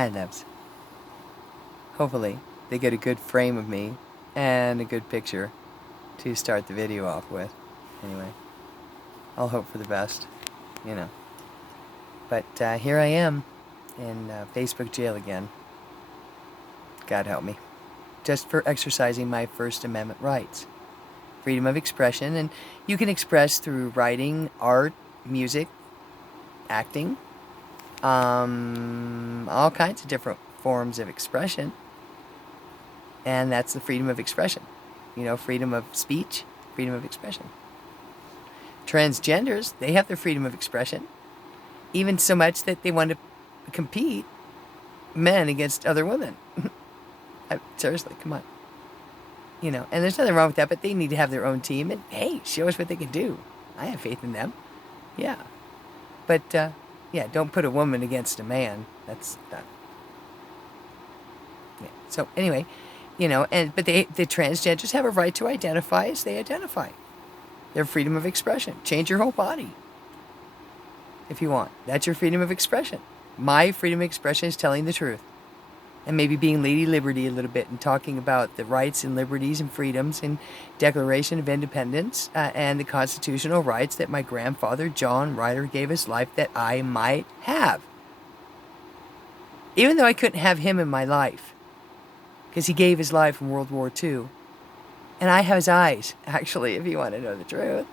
Hi, loves. Hopefully, they get a good frame of me and a good picture to start the video off with. Anyway, I'll hope for the best, you know. But here I am in Facebook jail again. God help me. Just for exercising my First Amendment rights. Freedom of expression, and you can express through writing, art, music, acting, all kinds of different forms of expression. And that's the freedom of expression. You know, freedom of speech, freedom of expression. Transgenders, they have their freedom of expression. Even so much that they want to compete men against other women. Seriously, come on. You know, and there's nothing wrong with that, but they need to have their own team. And hey, show us what they can do. I have faith in them. Yeah. But, yeah, don't put a woman against a man. That's not. Yeah. So anyway, you know, but the transgenders have a right to identify as they identify. Their freedom of expression. Change your whole body if you want. That's your freedom of expression. My freedom of expression is telling the truth. And maybe being Lady Liberty a little bit and talking about the rights and liberties and freedoms and Declaration of Independence and the constitutional rights that my grandfather, John Ryder, gave his life that I might have. Even though I couldn't have him in my life, because he gave his life in World War II. And I have his eyes, actually, if you want to know the truth.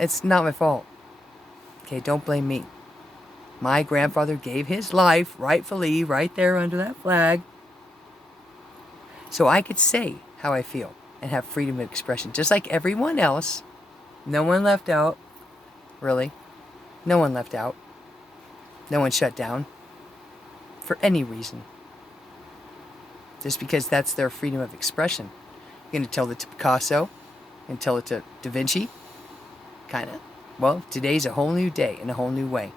It's not my fault. Okay, don't blame me. My grandfather gave his life, rightfully, right there under that flag, so I could say how I feel and have freedom of expression, just like everyone else. No one left out, really. No one left out. No one shut down for any reason. Just because that's their freedom of expression. You're going to tell it to Picasso and tell it to Da Vinci, kind of. Well, today's a whole new day in a whole new way.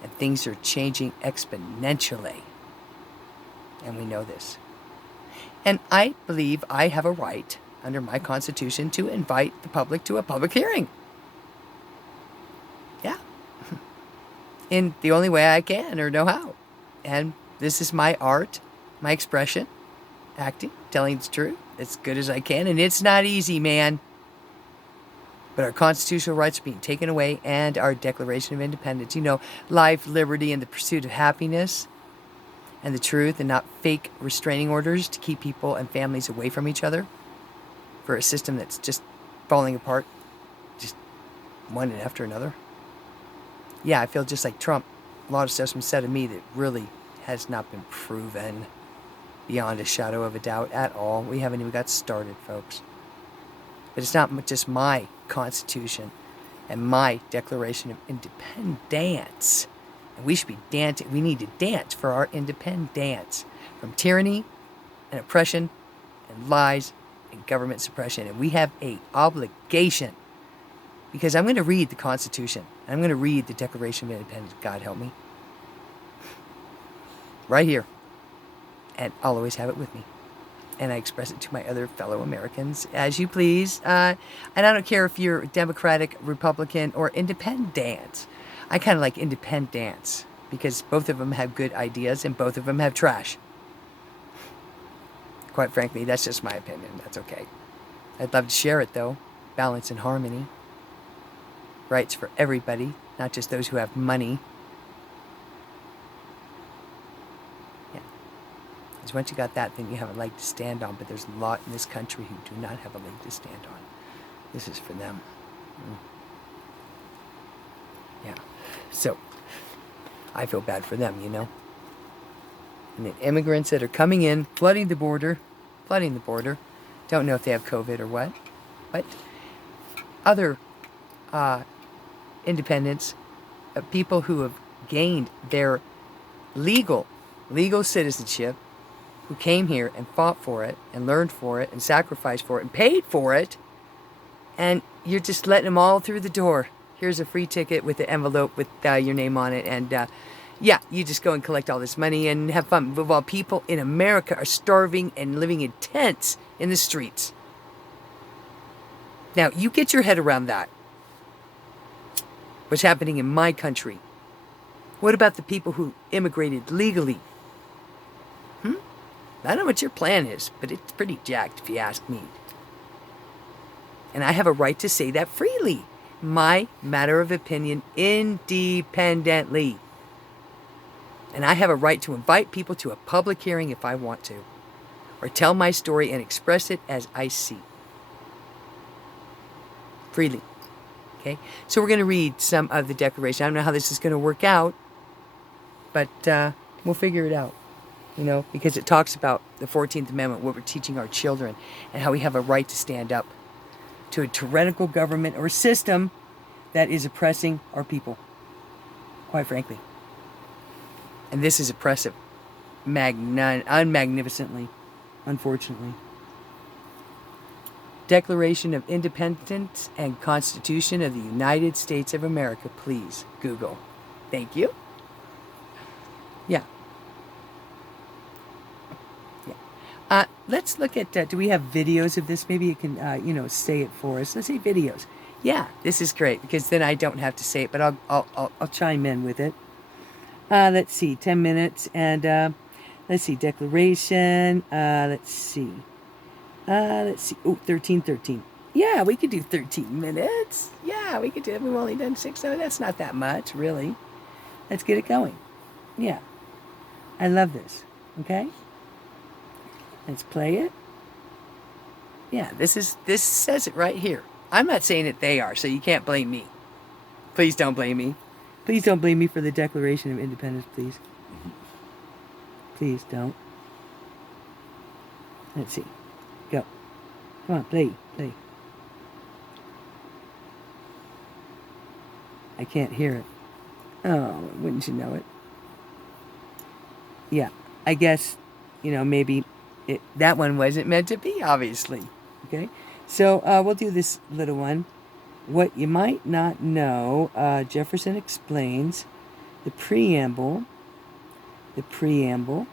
And things are changing exponentially. And we know this. And I believe I have a right, under my Constitution, to invite the public to a public hearing. Yeah. In the only way I can or know how. And this is my art, my expression, acting, telling the truth as good as I can. And it's not easy, man. But our constitutional rights are being taken away, and our Declaration of Independence. You know, life, liberty, and the pursuit of happiness, and the truth, and not fake restraining orders to keep people and families away from each other for a system that's just falling apart, just one after another. Yeah, I feel just like Trump. A lot of stuff's been said of me that really has not been proven beyond a shadow of a doubt at all. We haven't even got started, folks. But it's not just my Constitution and my Declaration of Independence. And we should be dancing. We need to dance for our independence from tyranny and oppression and lies and government suppression. And we have an obligation, because I'm going to read the Constitution. And I'm going to read the Declaration of Independence. God help me. Right here. And I'll always have it with me. And I express it to my other fellow Americans as you please. And I don't care if you're Democratic, Republican, or independent. I kind of like independence because both of them have good ideas and both of them have trash. Quite frankly, that's just my opinion. That's okay. I'd love to share it, though. Balance and harmony. Rights for everybody, not just those who have money. Once you got that, then you have a leg to stand on. But there's a lot in this country who do not have a leg to stand on. This is for them. Yeah. So, I feel bad for them, you know. And the immigrants that are coming in, flooding the border. Don't know if they have COVID or what. But other independents, people who have gained their legal citizenship, who came here and fought for it and learned for it and sacrificed for it and paid for it, and you're just letting them all through the door. Here's a free ticket with an envelope with your name on it, and yeah, you just go and collect all this money and have fun. But while people in America are starving and living in tents in the streets. Now, you get your head around that. What's happening in my country. What about the people who immigrated legally? I don't know what your plan is, but it's pretty jacked if you ask me. And I have a right to say that freely. My matter of opinion independently. And I have a right to invite people to a public hearing if I want to. Or tell my story and express it as I see. Freely. Okay? So we're going to read some of the Declaration. I don't know how this is going to work out, but we'll figure it out. You know, because it talks about the 14th Amendment, what we're teaching our children, and how we have a right to stand up to a tyrannical government or system that is oppressing our people, quite frankly. And this is oppressive, unmagnificently, unfortunately. Declaration of Independence and Constitution of the United States of America, please. Google. Thank you. Yeah. Let's look at, do we have videos of this? Maybe you can, say it for us. Let's say videos. Yeah, this is great, because then I don't have to say it, but I'll chime in with it. Let's see, 10 minutes, and let's see, declaration, let's see, oh, 13. Yeah, we could do 13 minutes. Yeah, we could do it. We've only done 6, so that's not that much, really. Let's get it going. Yeah, I love this, okay? Let's play it. Yeah, this says it right here. I'm not saying that they are, so you can't blame me. Please don't blame me. Please don't blame me for the Declaration of Independence, please. Please don't. Let's see. Go. Come on, play. I can't hear it. Oh, wouldn't you know it? Yeah, I guess, maybe that one wasn't meant to be, obviously. Okay? So we'll do this little one. What you might not know, Jefferson explains the preamble. All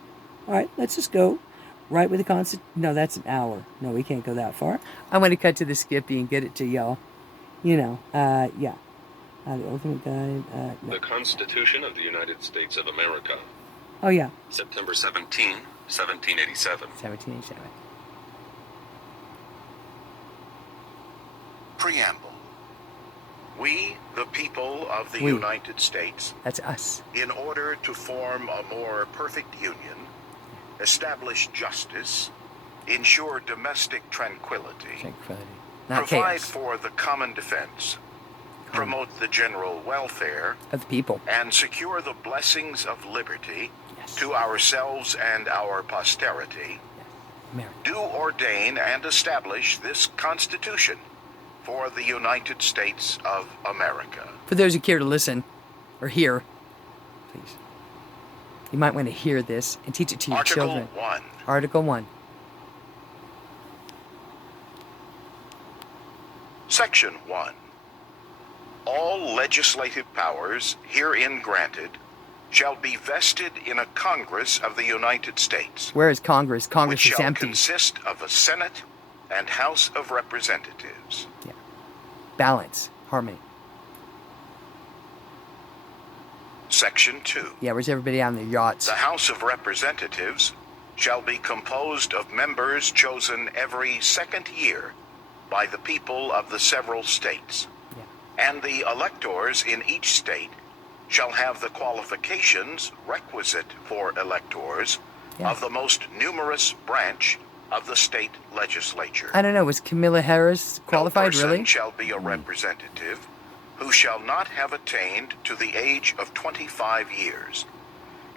right, let's just go right with the Constitution. No, that's an hour. No, we can't go that far. I'm going to cut to the Skippy and get it to y'all. Yeah. The ultimate guide. No. The Constitution of the United States of America. Oh, yeah. September 17, 1787. 1787. Preamble. We, the people of the United States, that's us, in order to form a more perfect union, establish justice, ensure domestic tranquility, not provide chaos, for the common defense, promote the general welfare of the people, and secure the blessings of liberty yes, to ourselves and our posterity, yes, do ordain and establish this Constitution for the United States of America. For those who care to listen or hear, please, you might want to hear this and teach it to your children. Article 1. Section 1. All legislative powers herein granted shall be vested in a Congress of the United States. Where is Congress? Congress which is shall empty. Consist of a Senate and House of Representatives. Yeah. Balance. Harmony. Section 2. Yeah, where's everybody on their yachts? The House of Representatives shall be composed of members chosen every second year by the people of the several states. Yeah. And the electors in each state shall have the qualifications requisite for electors of the most numerous branch of the state legislature. I don't know, was Camilla Harris qualified, no person really? Shall be a representative who shall not have attained to the age of 25 years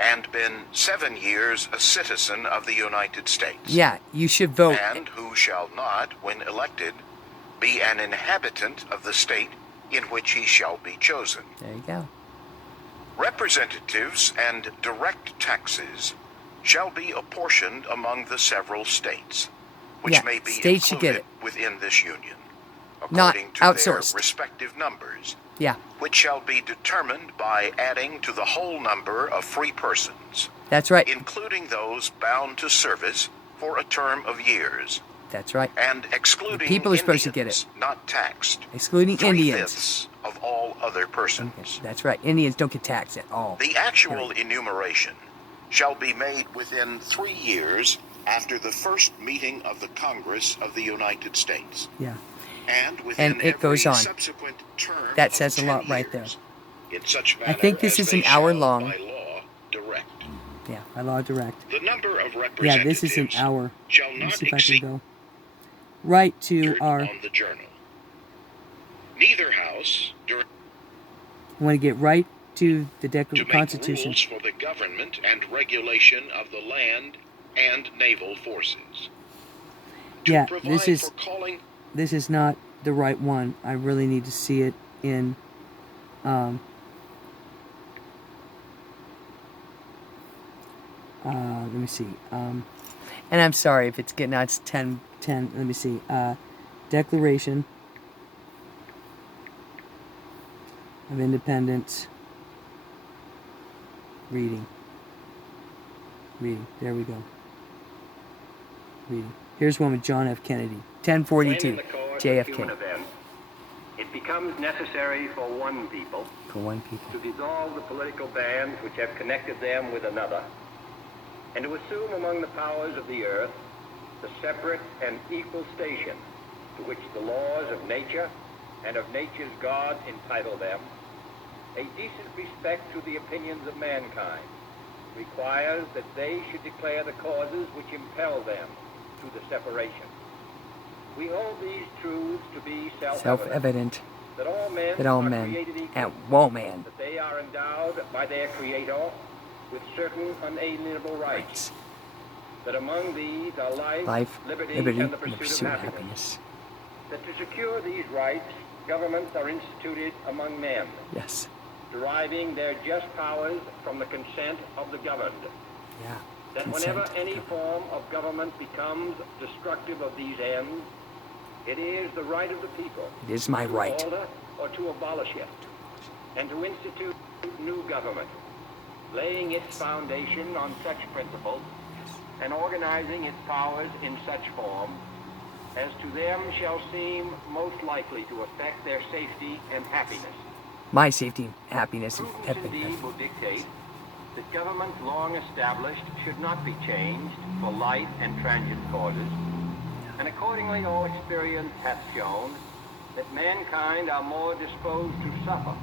and been 7 years a citizen of the United States. Yeah, you should vote. And who shall not, when elected, be an inhabitant of the state in which he shall be chosen. There you go. Representatives and direct taxes shall be apportioned among the several states, which may be states included within this union, not according to outsourced. their respective numbers, Yeah. which shall be determined by adding to the whole number of free persons, That's right. including those bound to service for a term of years, That's right. and excluding The people are supposed to get Indians it. not taxed, Excluding Indians. 3/5 of all other persons. That's right. Indians don't get taxed at all. The actual enumeration shall be made within 3 years after the first meeting of the Congress of the United States. Yeah. And within And it goes every on. subsequent term That of says a 10 lot right there. years, in such manner I think this as is they an hour shall long. by law direct. Yeah, by law direct. The number of representatives Yeah, this is an hour. shall Let me not see if I exceed can go right to our... on the journal. Neither house I want to get right to the to make Constitution. rules for the government and regulation of the land and naval forces. To Yeah, provide this is... for calling This is not the right one. I really need to see it in... let me see. And I'm sorry if it's getting out. It's 10. Let me see. Declaration of Independence. Reading. There we go. Reading. Here's one with John F. Kennedy. 1042. When in the course of JFK. human events, it becomes necessary for one people to dissolve the political bands which have connected them with another, and to assume among the powers of the earth the separate and equal station to which the laws of nature and of nature's God entitle them, a decent respect to the opinions of mankind requires that they should declare the causes which impel them to the separation. We hold these truths to be self-evident, that all men are created equal, and woman, that they are endowed by their Creator with certain unalienable rights, that among these are life, liberty, and the pursuit of happiness, that to secure these rights, governments are instituted among men, yes, deriving their just powers from the consent of the governed, yeah, that consent. whenever any form of government becomes destructive of these ends, it is the right of the people It is my right. to alter or to abolish it, and to institute new government, laying its foundation on such principles and organizing its powers in such form as to them shall seem most likely to affect their safety and happiness. My safety and happiness and Prudence indeed will dictate that government long established should not be changed for light and transient causes, and accordingly all experience hath shown that mankind are more disposed to suffer,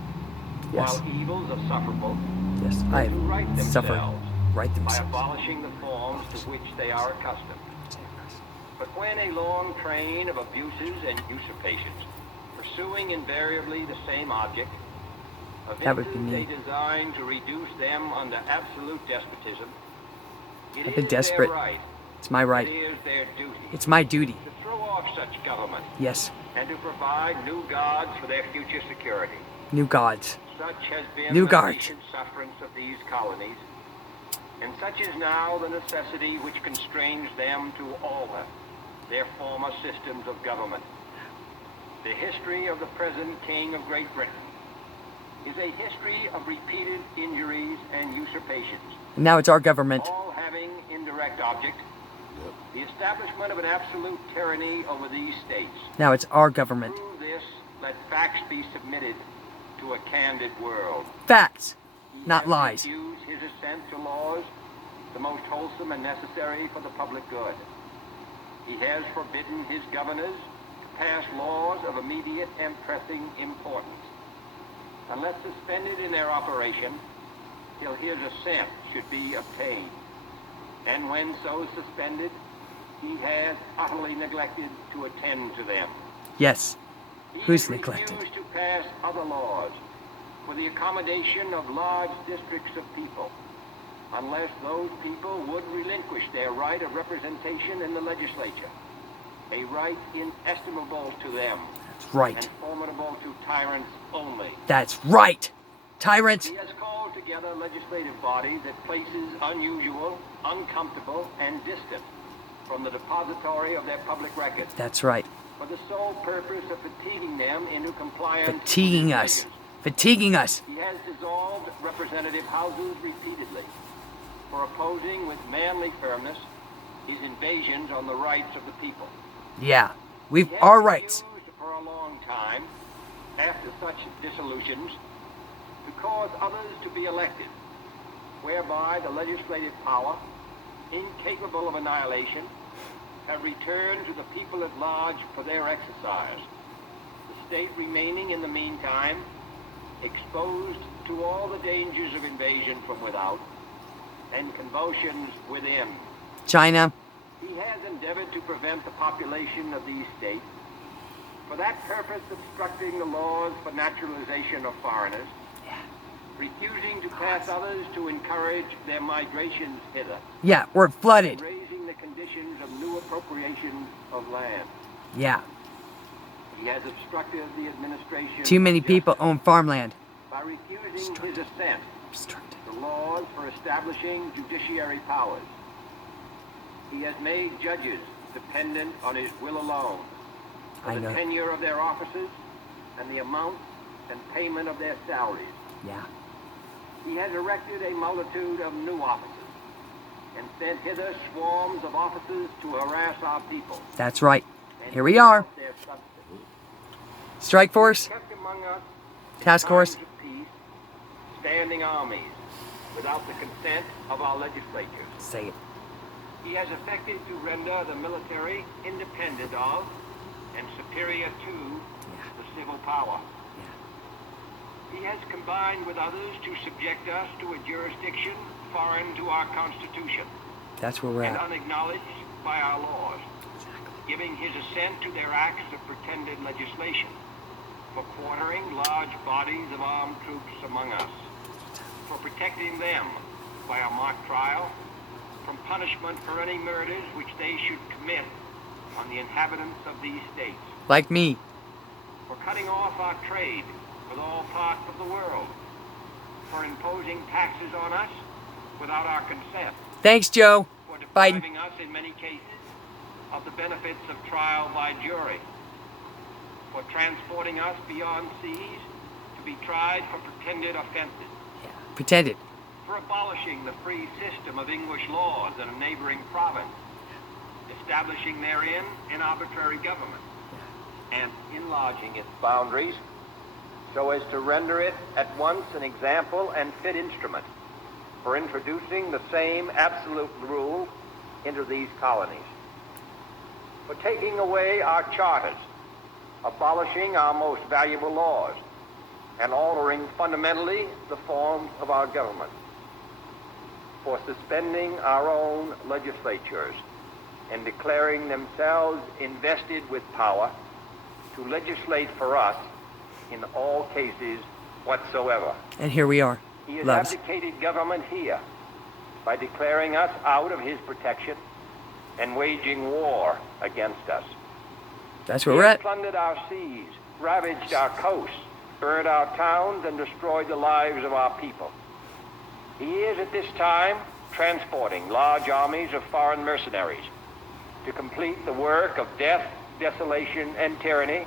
Yes. while evils are sufferable, Yes, I to right suffer. themselves Right by themselves. abolishing the forms to which they are accustomed. But when a long train of abuses and usurpations, pursuing invariably the same object, That would be evinces me. a design to reduce them under absolute despotism, it I've been is desperate. their right, It's my right. it is their duty, It's my duty. to throw off such government Yes. and to provide new gods for their future security. New gods. Such has been New the guards. patient sufferance of these colonies, and such is now the necessity which constrains them to alter their former systems of government. The history of the present King of Great Britain is a history of repeated injuries and usurpations, And now it's our government. all having indirect object the establishment of an absolute tyranny over these states. Now it's our government. Through this, let facts be submitted to a candid world. Facts, He not has lies. refused his assent to laws, the most wholesome and necessary for the public good. He has forbidden his governors to pass laws of immediate and pressing importance, unless suspended in their operation till his assent should be obtained. And when so suspended, he has utterly neglected to attend to them. Yes. He Who's has neglected? refused to pass other laws for the accommodation of large districts of people, unless those people would relinquish their right of representation in the legislature, a right inestimable to them That's right. and formidable to tyrants only. That's right. Tyrants. He has called together legislative bodies at places unusual, uncomfortable, and distant from the depository of their public records, That's right. for the sole purpose of fatiguing them into compliance with Fatiguing his us. measures. Fatiguing us. He has dissolved representative houses repeatedly for opposing with manly firmness his invasions on the rights of the people. Yeah. He We've has our rights. refused for a long time after such dissolutions, to cause others to be elected, whereby the legislative power, incapable of annihilation, have returned to the people at large for their exercise, the state remaining in the meantime exposed to all the dangers of invasion from without and convulsions within. China. He has endeavored to prevent the population of these states, for that purpose obstructing the laws for naturalization of foreigners, refusing to pass others to encourage their migrations hither, Yeah, we're flooded. and raising the conditions of new appropriations of land. Yeah. He has obstructed the administration Too many of people justice own farmland. by refusing his assent Obstructed. to laws for establishing judiciary powers. He has made judges dependent on his will alone for I the know. tenure of their offices and the amount and payment of their salaries. Yeah. He has erected a multitude of new offices and sent hither swarms of officers to harass our people. That's right. and Here we to are. their substance. Strike force. Kept among us Task force. times of peace, standing armies without the consent of our legislatures. Say it. He has effected to render the military independent of and superior to the civil power. He has combined with others to subject us to a jurisdiction foreign to our Constitution That's where we're and at. unacknowledged by our laws, giving his assent to their acts of pretended legislation for quartering large bodies of armed troops among us, for protecting them by a mock trial from punishment for any murders which they should commit on the inhabitants of these states, Like me. for cutting off our trade with all parts of the world, for imposing taxes on us without our consent, Thanks, Joe. for Biden. depriving us in many cases of the benefits of trial by jury, for transporting us beyond seas to be tried for pretended offenses, Pretended. for abolishing the free system of English laws in a neighboring province, establishing therein an arbitrary government, and enlarging its boundaries so as to render it at once an example and fit instrument for introducing the same absolute rule into these colonies, for taking away our charters, abolishing our most valuable laws, and altering fundamentally the forms of our government, for suspending our own legislatures and declaring themselves invested with power to legislate for us in all cases whatsoever. And here we are. He has Loves. abdicated government here by declaring us out of his protection and waging war against us. That's where He we're has at. plundered our seas, ravaged our coasts, burned our towns, and destroyed the lives of our people. He is at this time transporting large armies of foreign mercenaries to complete the work of death, desolation, and tyranny,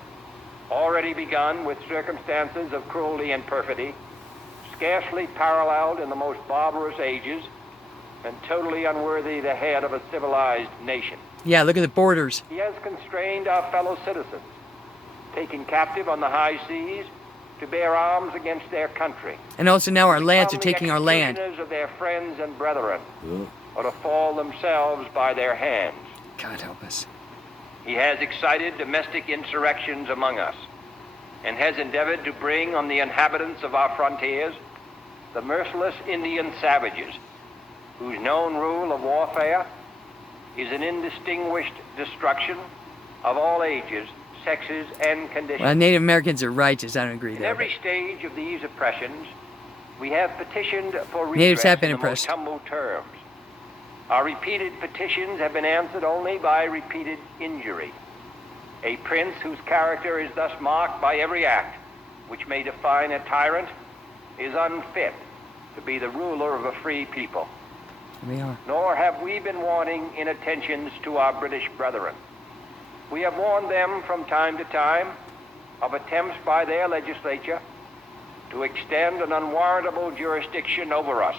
already begun with circumstances of cruelty and perfidy, scarcely paralleled in the most barbarous ages, and totally unworthy the head of a civilized nation. Yeah, look at the borders. He has constrained our fellow citizens, taken captive on the high seas, to bear arms against their country. And also now our lands are Become the taking our land. executioners of their friends and brethren, or to fall themselves by their hands. God help us. He has excited domestic insurrections among us, and has endeavored to bring on the inhabitants of our frontiers the merciless Indian savages, whose known rule of warfare is an indistinguished destruction of all ages, sexes, and conditions. Well, Native Americans are righteous. I don't agree In there. every stage of these oppressions, we have petitioned for Natives redress have been in the most oppressed. humble terms. Our repeated petitions have been answered only by repeated injury. A prince whose character is thus marked by every act which may define a tyrant is unfit to be the ruler of a free people. Here we are. Nor have we been wanting in attentions to our British brethren. We have warned them from time to time of attempts by their legislature to extend an unwarrantable jurisdiction over us.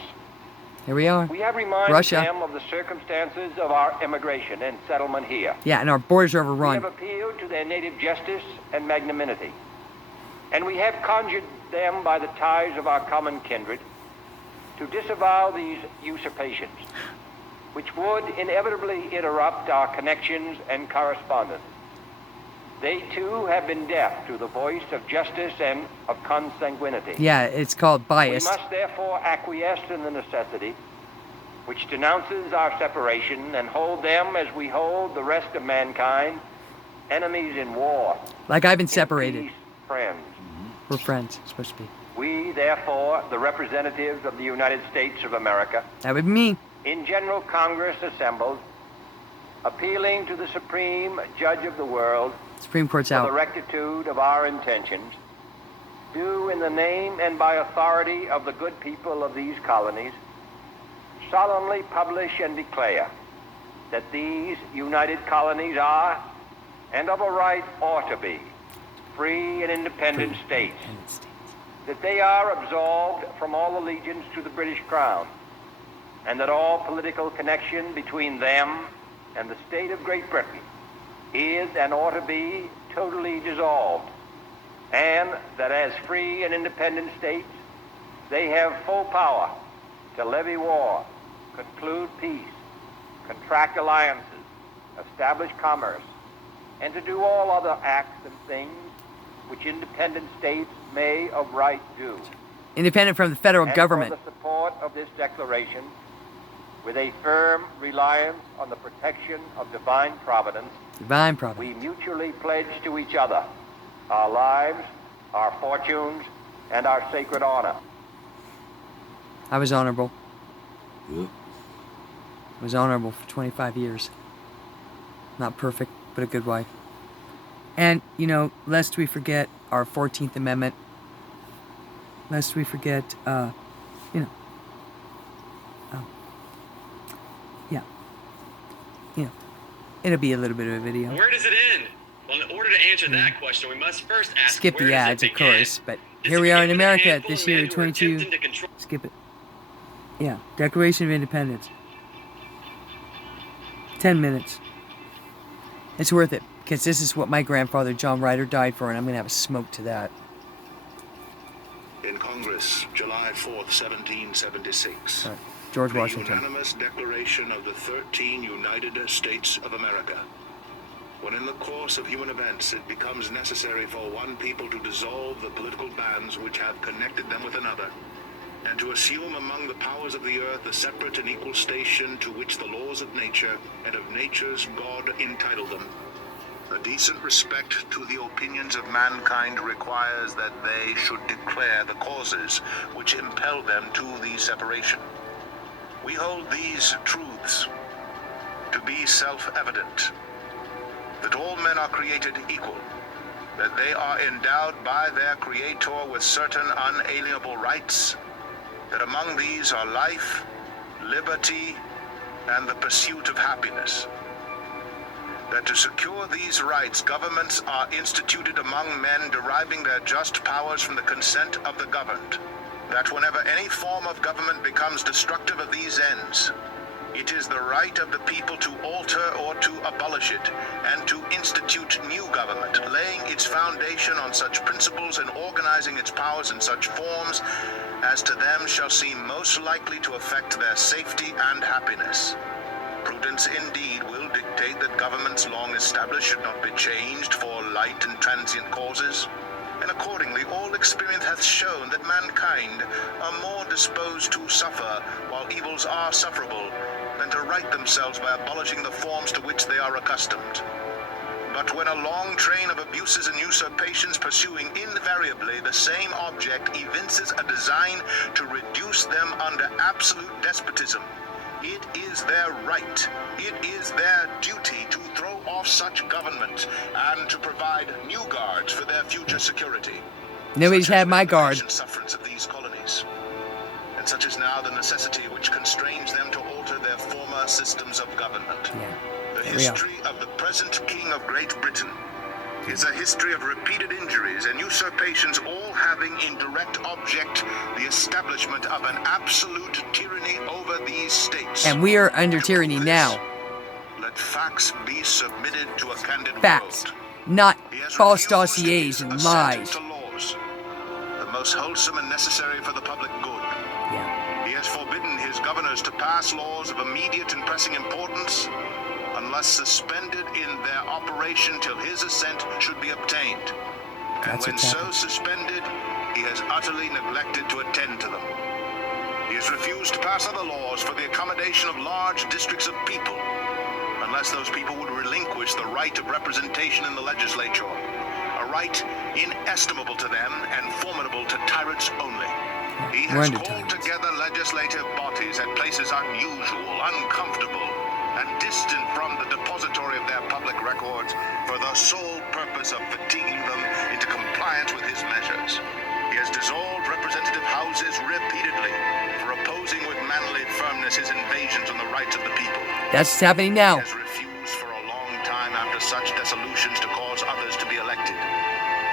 Here we are. We have reminded Russia. them of the circumstances of our immigration and settlement here. Yeah, and our borders are We overrun. have appealed to their native justice and magnanimity. And we have conjured them by the ties of our common kindred to disavow these usurpations, which would inevitably interrupt our connections and correspondence. They too have been deaf to the voice of justice and of consanguinity. Yeah, it's called bias. We must therefore acquiesce in the necessity which denounces our separation and hold them as we hold the rest of mankind, enemies in war. Like I've been separated. Peace, friends. We're friends, supposed to be. We, therefore, the representatives of the United States of America, That would be me. in General Congress assembled, appealing to the Supreme Judge of the world Supreme Court's for the out. rectitude of our intentions, do in the name and by authority of the good people of these colonies, solemnly publish and declare that these united colonies are, and of a right ought to be, free and independent states, that they are absolved from all allegiance to the British Crown, and that all political connection between them and the state of Great Britain is and ought to be totally dissolved, and that as free and independent states, they have full power to levy war, conclude peace, contract alliances, establish commerce, and to do all other acts and things which independent states may of right do. Independent from the federal And government. for the support of this declaration, with a firm reliance on the protection of divine providence, Divine we providence. mutually pledge to each other our lives, our fortunes, and our sacred honor. I was honorable. Yep. I was honorable for 25 years. Not perfect, but a good wife. And, you know, lest we forget our 14th Amendment, lest we forget, you know, yeah, you know, it'll be a little bit of a video. Where does it end? Well, in order to answer that question, we must first ask Skip where the does ads, it of begin? course, but Does here it we are in begin with a America handful this of year, men who are 22. attempting to control- Skip it. Yeah, Declaration of Independence. 10 minutes. It's worth it, because this is what my grandfather, John Ryder, died for, and I'm going to have a smoke to that. In Congress, July 4th, 1776. All right. George The Washington. unanimous declaration of the 13 United States of America. When in the course of human events it becomes necessary for one people to dissolve the political bands which have connected them with another, and to assume among the powers of the earth a separate and equal station to which the laws of nature and of nature's God entitle them. A decent respect to the opinions of mankind requires that they should declare the causes which impel them to the separation. We hold these truths to be self-evident, that all men are created equal, that they are endowed by their Creator with certain unalienable rights, that among these are life, liberty, and the pursuit of happiness. That to secure these rights, governments are instituted among men deriving their just powers from the consent of the governed. That whenever any form of government becomes destructive of these ends, it is the right of the people to alter or to abolish it, and to institute new government, laying its foundation on such principles and organizing its powers in such forms as to them shall seem most likely to affect their safety and happiness. Prudence indeed will dictate that governments long established should not be changed for light and transient causes, and accordingly all experience hath shown that mankind are more disposed to suffer while evils are sufferable than to right themselves by abolishing the forms to which they are accustomed. But when a long train of abuses and usurpations pursuing invariably the same object evinces a design to reduce them under absolute despotism, it is their right, it is their duty to throw off such government and to provide new guards for their future security. Nobody's Such has had my been the guard. patient sufferance of these colonies, and such is now the necessity which constrains them to alter their former systems of government. Yeah. The There we are. history of the present King of Great Britain is a history of repeated injuries and usurpations, all having in direct object the establishment of an absolute tyranny over these states. And we are under To tyranny prove now. this, let facts be submitted to a candid Facts. world. Not He has false refused dossiers his and assent lies. to laws. most wholesome and necessary for the public good. Yeah. He has forbidden his governors to pass laws of immediate and pressing importance unless suspended in their operation till his assent should be obtained. And That's when what's so happened. suspended, he has utterly neglected to attend to them. He has refused to pass other laws for the accommodation of large districts of people, unless those people would relinquish the right of representation in the legislature, a right inestimable to them and formidable to tyrants only. He We're has under called tyrants. together legislative bodies at places unusual, uncomfortable, and distant from the depository of their public records for the sole purpose of fatiguing them into compliance with his measures. He has dissolved representative houses repeatedly for opposing with manly firmness his invasions on the rights of the people. That's what's happening now. He has refused for a long time after such dissolutions to cause others to be elected,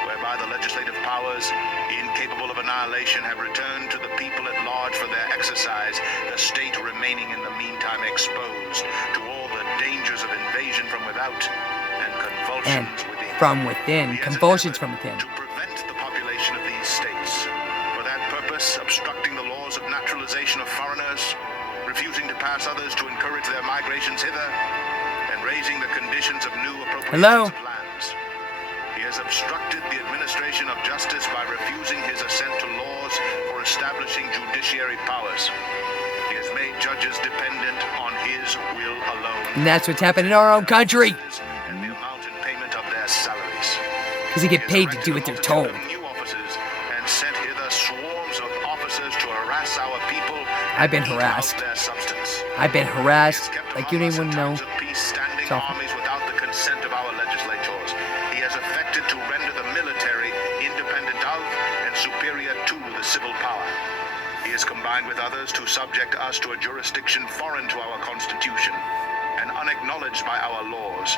whereby the legislative powers, incapable of annihilation, have returned to the people at large for their exercise, the state remaining in the meantime exposed to all the dangers of invasion from without and convulsions within. From within, He has convulsions endeavored from within. to prevent the population of these states. For that purpose, obstructing the laws of naturalization of foreigners, refusing to pass others to encourage their migrations hither, and raising the conditions of new appropriations of lands. He has obstructed the administration of justice by refusing his assent to laws for establishing judiciary powers. He has made judges dependent on his will alone. And that's what's happened in our own country. And the amount and payment of their salaries. Because they get paid to do what they're told. New officers and sent hither swarms of officers to harass our people. I've been and eat harassed. out their substance. I've been He harassed has kept like you among don't us even in know. times of peace standing It's awful. armies without the consent of our legislators. He has affected to render the military independent of and superior to the civil power. He has combined with others to subject us to a jurisdiction foreign to our Constitution and unacknowledged by our laws,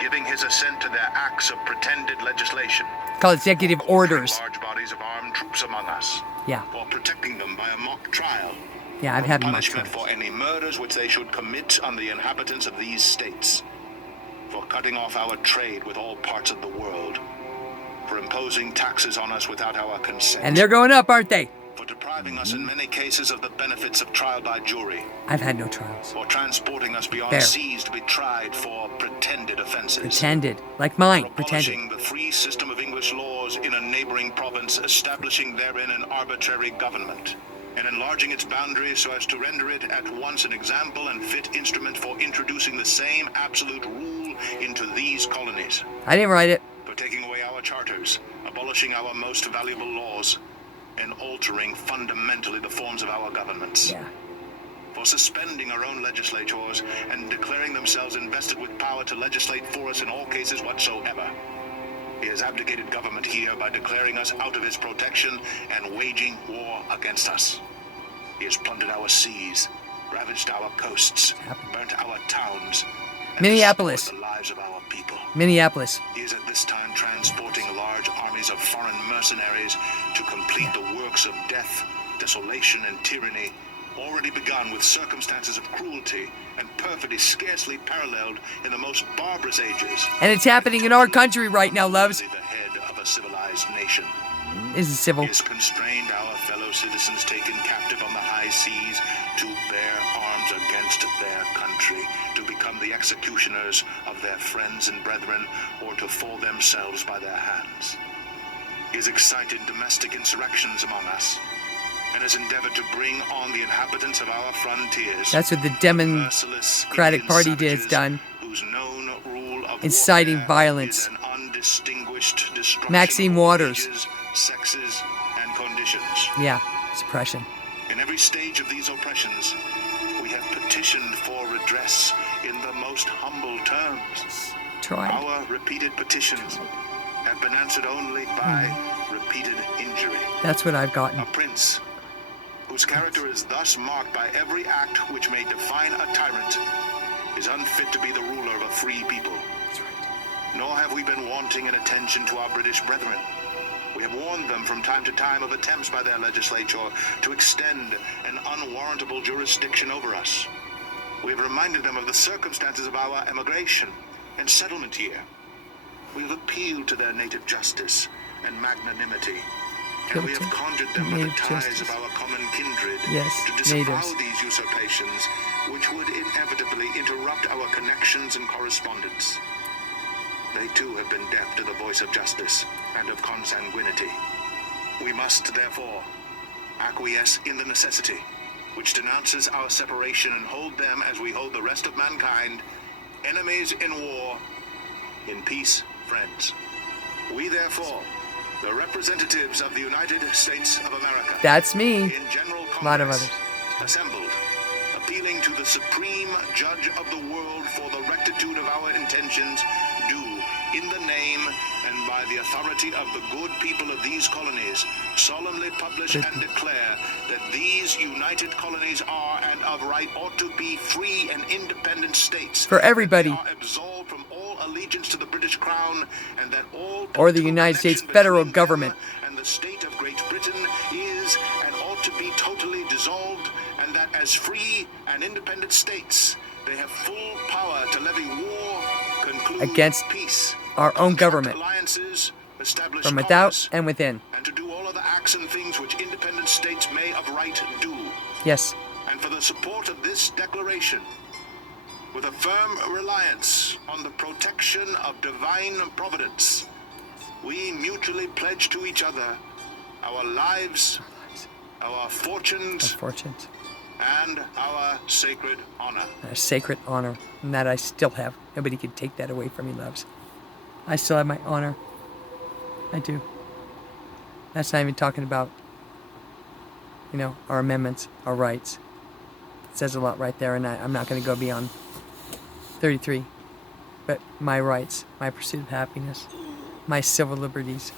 giving his assent to their acts of pretended legislation. Called executive orders. Large bodies of armed troops among us. Yeah. For protecting them by a mock trial. Yeah, I've had mock Punishment trials. for any murders which they should commit on the inhabitants of these states. For cutting off our trade with all parts of the world. For imposing taxes on us without our consent. And they're going up, aren't they? For depriving us in many cases of the benefits of trial by jury. I've had no trials. For transporting us beyond There. seas to be tried for pretended offenses. Pretended. Like mine. For Pretended. abolishing the free system of English laws in a neighboring province, establishing therein an arbitrary government, and enlarging its boundaries so as to render it at once an example and fit instrument for introducing the same absolute rule into these colonies. I didn't write it. For taking away our charters, abolishing our most valuable laws, and altering fundamentally the forms of our governments. Yeah. For suspending our own legislators and declaring themselves invested with power to legislate for us in all cases whatsoever. He has abdicated government here by declaring us out of his protection and waging war against us. He has plundered our seas, ravaged our coasts, burnt our towns, and Minneapolis. destroyed the lives of our people. Minneapolis. He is at this time transporting large armies of foreign mercenaries to complete the works of death, desolation, and tyranny already begun with circumstances of cruelty and perfidy scarcely paralleled in the most barbarous ages. And it's happening in our country right now, loves. The head of a civilized nation. This is civil. He has constrained our fellow citizens taken captive on the high seas to bear arms against their country, to become the executioners of their friends and brethren, or to fall themselves by their hands. He has excited domestic insurrections among us, and has endeavored to bring on the inhabitants of our frontiers. That's what the merciless Democratic Indian Party did savages done. Whose known rule of Inciting warfare violence. is an undistinguished destruction Maxine of Waters. ages, sexes, and conditions. Yeah. Suppression. In every stage of these oppressions, we have petitioned for redress in the most humble terms. Tried. Our repeated petitions have been answered only by repeated injury. That's what I've gotten. A prince whose character is thus marked by every act which may define a tyrant is unfit to be the ruler of a free people. That's right. Nor have we been wanting in attention to our British brethren. We have warned them from time to time of attempts by their legislature to extend an unwarrantable jurisdiction over us. We have reminded them of the circumstances of our emigration and settlement here. We have appealed to their native justice and magnanimity, and we have conjured them with the ties of our common kindred to disavow these usurpations, which would inevitably interrupt our connections and correspondence. They too have been deaf to the voice of justice and of consanguinity. We must, therefore, acquiesce in the necessity which denounces our separation and hold them as we hold the rest of mankind, enemies in war, in peace, friends. We, therefore, the representatives of the United States of America, That's me. in General Congress, A lot of others. assembled, appealing to the supreme judge of the world for the rectitude of our intentions, do, in the name and by the authority of the good people of these colonies, solemnly publish and declare that these united colonies are and of right ought to be free and independent states. For everybody. That they are absolved from all allegiance to the British Crown, and that all Or the United States federal government. And the state of Great Britain is and ought to be totally dissolved, and that as free and independent states, they have full power to levy war, conclude against peace, our own government, alliances, establish from without commerce, and within. and to do all other acts and things which independent states may of right do. Yes. And for the support of this declaration, with a firm reliance on the protection of divine providence, we mutually pledge to each other our lives, our fortunes, and our sacred honor. A sacred honor, and that I still have. Nobody can take that away from me, loves. I still have my honor. I do. That's not even talking about, our amendments, our rights. It says a lot right there, and I'm not going to go beyond 33. But my rights, my pursuit of happiness, my civil liberties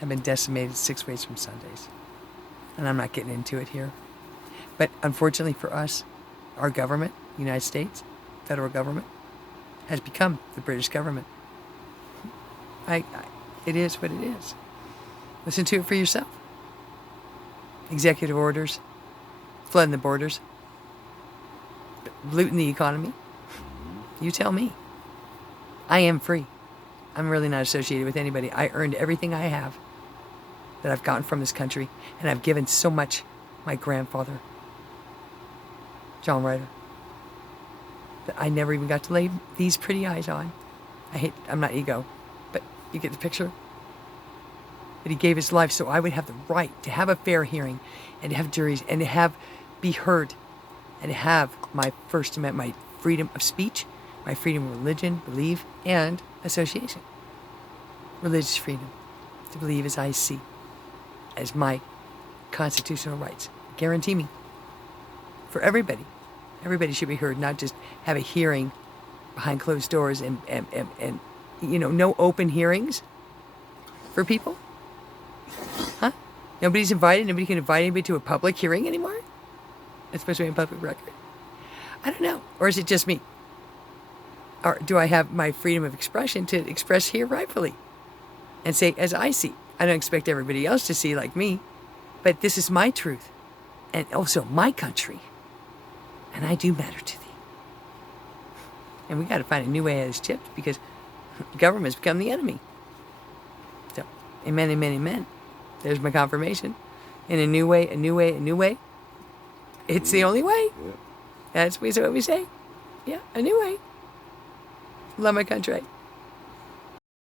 have been decimated 6 ways from Sundays. And I'm not getting into it here. But unfortunately for us, our government, United States, federal government, has become the British government. It is what it is. Listen to it for yourself. Executive orders, flooding the borders, looting the economy. You tell me. I am free. I'm really not associated with anybody. I earned everything I have that I've gotten from this country, and I've given so much my grandfather, John Ryder, that I never even got to lay these pretty eyes on. I'm not ego, but you get the picture? That he gave his life so I would have the right to have a fair hearing and to have juries and to be heard and to have my First Amendment, my freedom of speech, my freedom of religion, belief, and association. Religious freedom, to believe as I see, as my constitutional rights guarantee me. For everybody. Everybody should be heard, not just have a hearing behind closed doors and no open hearings for people. Huh? Nobody's invited. Nobody can invite anybody to a public hearing anymore? Especially in public record. I don't know. Or is it just me? Or do I have my freedom of expression to express here rightfully? And say, as I see. I don't expect everybody else to see like me. But this is my truth. And also my country. And I do matter to thee. And we got to find a new way out of this chip because government's become the enemy. So, amen, amen, amen. There's my confirmation. In a new way, a new way, a new way. It's the only way. That's what we say. Yeah, a new way. Love my country.